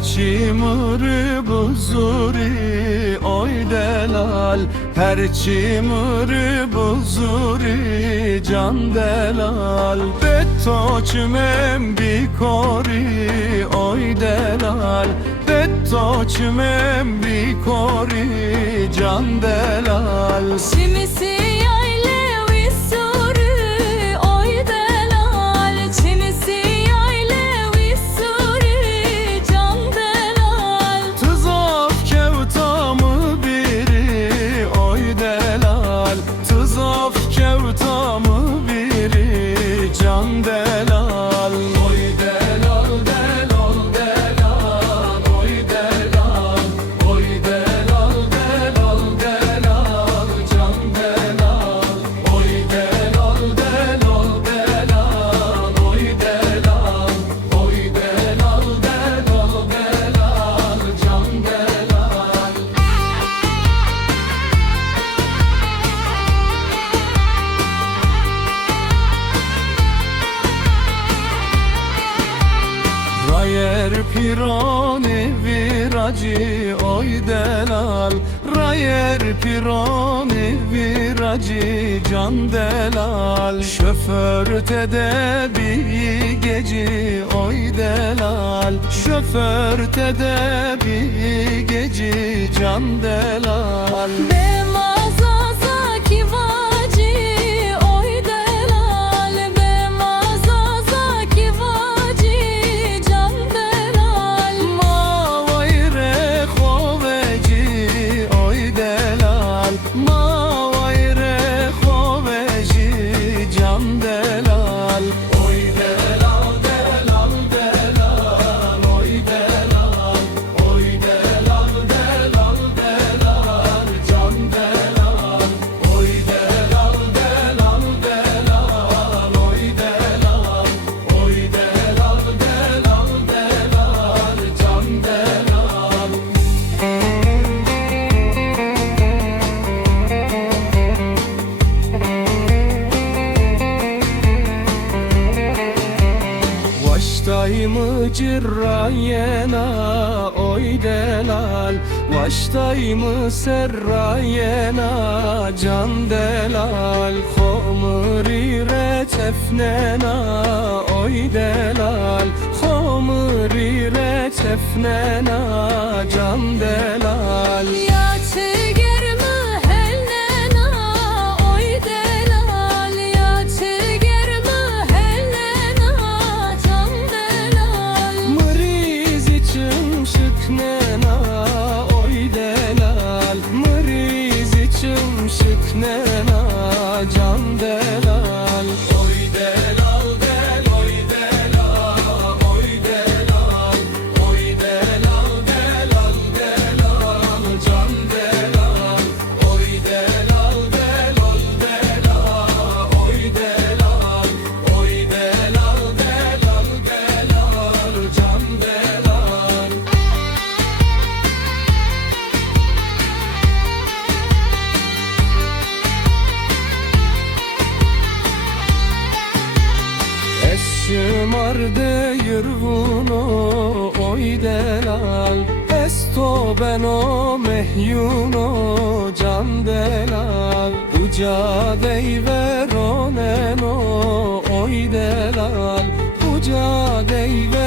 Perçimuri buzuri oy delal, perçimuri buzuri can delal. Betto çümem bikori oy delal, betto çümem bikori can delal. Çimisi yayle visuri oy delal, çimisi yayle visuri can delal. Tızaf kevtamı biri oy delal, tızaf kevtamı biri can delal. Oy delal delal delal, oy delal, oy delal delal delal can delal. Oy delal delal delal, oy delal, oy delal delal delal can delal. Rayer pironi viracı oy delal, rayer pironi viracı can delal. Şoför tedebi geci oy delal, şoför tedebi geci can delal. Bemazaza kivaci oy delal, bemazaza kivaci can delal. Mavayre xoveci oy delal, mavayre xoveci can delal. Oy delal delal delal, oy delal, oy delal delal delal can delal. Oy delal delal delal, oy delal, oy delal delal delal can delal. Vaştayımı cirrayena oy delal, vaştayımı serrayena can delal. Xomri reçefnena oy delal, xomri reçefnena can delal. Ya çigermi hellena oy delal, ya çigermi hellena can delal. Mriz içim şıknena oy delal, mriz içim şıknena can delal. Oy delal del oy delal, oy delal, oy delal delal delal can delal. Oy delal del oy delal, oy delal, oy delal delal delal can delal. Esşımarde yürvuno oy delal, esto beno mehyuno can delal. Uca deyveroneno oy delal, uca deyveroneno